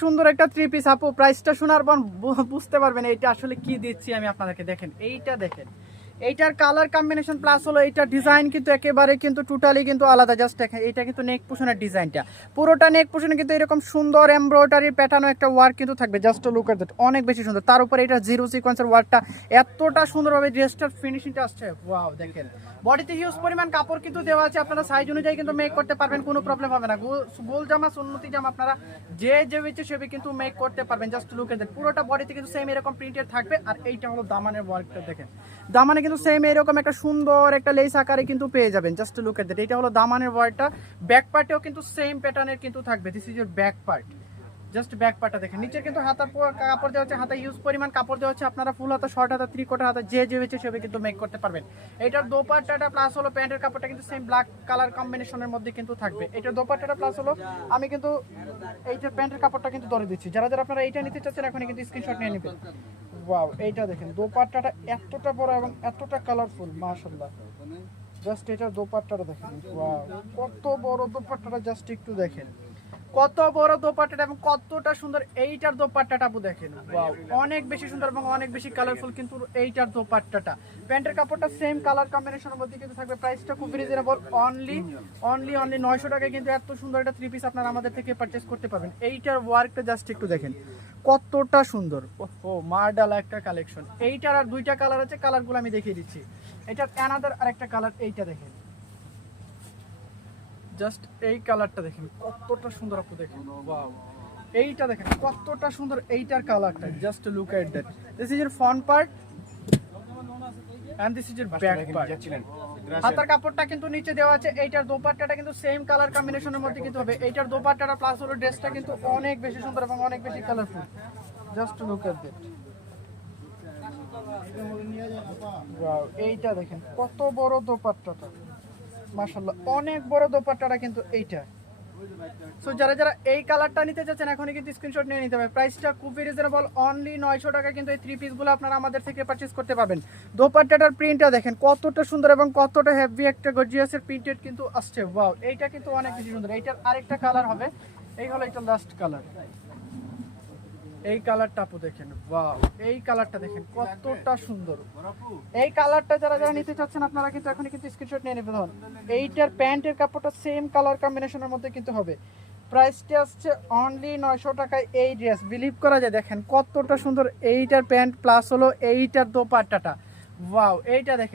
সুন্দর একটা three piece আপু, প্রাইসটা শোনার পর বুঝতে পারবেন এইটা আসলে কি দিচ্ছি আমি আপনাদেরকে। দেখেন এইটা, দেখেন এইটার কালার কম্বিনেশন প্লাস হলো এইটার ডিজাইন কিন্তু একেবারে কিন্তু টোটালি কিন্তু আলাদা। জাস্ট দেখেন এইটা কিন্তু নেক পোশনের ডিজাইনটা, পুরোটা নেক পোশনে কিন্তু এরকম সুন্দর এমব্রয়ডারি প্যাটার্ন একটা ওয়ার্ক কিন্তু থাকবে। জাস্ট লুক এট দ্যাট, অনেক বেশি সুন্দর। তার উপরে এটা জিরো সিকোয়েন্সের ওয়ার্কটা এতটা সুন্দরভাবে ড্রেসটার ফিনিশিংটা আসছে, ওয়াও। দেখেন বডিতে হিউজ পরিমাণ কাপড় কিন্তু দেওয়া আছে, আপনারা সাইজ অনুযায়ী কিন্তু মেক করতে পারবেন, কোনো প্রবলেম হবে না। গোল জামা সুন্নতি জামা আপনারা যে ইচ্ছে সেভাবে কিন্তু মেক করতে পারবেন। জাস্ট লুক এট দ্যাট, পুরোটা বডিতে কিন্তু সেম এরকম প্রিন্টেড থাকবে। আর এইটা হলো দামানের ওয়ার্কটা, দেখেন দামানে কিন্তু সেম এরকম একটা সুন্দর একটা লেস আকারে কিন্তু পেয়ে যাবেন। জাস্ট লুক এট দ্যাট, এটা হলো দামানের ওয়ার্কটা। ব্যাক পার্টেও কিন্তু সেম প্যাটার্নের কিন্তু থাকবে। This is your back part. Just back পার্টটা দেখেন, নিচে কিন্তু হাতার কাপড় দেওয়া হচ্ছে, হাতা ইউজ পরিমাণ কাপড় দেওয়া হচ্ছে। আপনারা ফুল হাতা, শর্ট হাতা, 3/4 হাতা যে হচ্ছে সেভাবে কিন্তু মেক করতে পারবেন। এটার দোপাট্টাটা প্লাস হলো প্যান্টের কাপড়টা কিন্তু সেম ব্ল্যাক কালার কম্বিনেশনের মধ্যে কিন্তু থাকবে। এটার দোপাট্টাটা প্লাস হলো, আমি কিন্তু এইটার প্যান্টের কাপড়টা কিন্তু ধরে দিচ্ছি। যারা যারা আপনারা এইটা নিতে চাচ্ছেন এখনই কিন্তু স্ক্রিনশট নিয়ে নেবেন। ওয়াও, এইটা দেখেন দোপাট্টাটা এতটা বড় এবং এতটা কালারফুল, মাশাআল্লাহ। জাস্ট এটার দোপাট্টাটা দেখেন, ওয়াও কত বড় দোপাট্টাটা, জাস্ট একটু দেখেন কত বড় দোপাট্টাটা এবং কতটা সুন্দর এইটার দোপাট্টাটা আপু দেখেন, ওয়াও অনেক বেশি সুন্দর এবং অনেক বেশি কালারফুল কিন্তু এইটার দোপাট্টাটা। প্যান্টের কাপড়টা সেম কালার কম্বিনেশনের মধ্যে কিন্তু থাকবে। প্রাইসটা খুব রিজনেবল, অনলি 900 টাকায় কিন্তু এত সুন্দর একটা থ্রি পিস আপনারা আমাদের থেকে পারচেজ করতে পারবেন। এইটার ওয়ার্কটা জাস্ট একটু দেখেন কতটা সুন্দর, ও মার্ডালা একটা কালেকশন। এইটার আর দুইটা কালার আছে, কালারগুলো আমি দেখিয়ে দিচ্ছি। এটার অ্যানাদার আরেকটা কালার, এইটা দেখেন, জাস্ট এই কালারটা দেখেন কতটা সুন্দর আপু, দেখেন ওয়াও। এইটা দেখেন কতটা সুন্দর, এইটার কালারটা just look at that. This is এর front part and this is এর ব্যাক পার্ট। হাতার কাপড়টা কিন্তু নিচে দেওয়া আছে। এইটার দোপাট্টাটা কিন্তু সেম কালার কম্বিনেশনের মধ্যে কিন্তু হবে। এইটার দোপাট্টাটা প্লাস হলো ড্রেসটা কিন্তু অনেক বেশি সুন্দর এবং অনেক বেশি colourful. Just look at that, wow. এইটা দেখেন কত বড় দোপাট্টাটা, মাশাআল্লাহ অনেক বড় দোপাট্টাটা কিন্তু এইটা। সো যারা যারা এই কালারটা নিতে চাচ্ছেন এখনই কিন্তু স্ক্রিনশট নিয়ে নিতে হবে। প্রাইসটা খুবই রিজনেবল, অনলি 900 টাকা কিন্তু এই থ্রি পিসগুলো আপনারা আমাদের থেকে পারচেজ করতে পারবেন। দোপাট্টাটার প্রিন্টটা দেখেন কতটা সুন্দর এবং কতটা হেভি একটা গর্জিয়াসের প্রিন্টেড কিন্তু আসছে, ওয়াও। এইটা কিন্তু অনেক বেশি সুন্দর। এইটার আরেকটা কালার হবে, এই হলো এটা লাস্ট কালার। এই কালারটা আপু দেখেন, ওয়াও এই কালারটা দেখেন কতটা সুন্দর। এই কালারটা যারা যারা নিতে চাচ্ছেন আপনারা কিন্তু এখনই কিন্তু স্ক্রিনশট নিয়ে নেবেন। ধরুন এইটার প্যান্টের কাপড়টা সেম কালার কম্বিনেশনের মধ্যে কিন্তু হবে। প্রাইসটা আসছে অনলি 900 টাকায় এই ড্রেস। বিলিভ করা যায়, দেখেন কতটা সুন্দর এইটার প্যান্ট প্লাস হলো এইটার দোপাট্টাটা, ওয়াও। এইটা দেখেন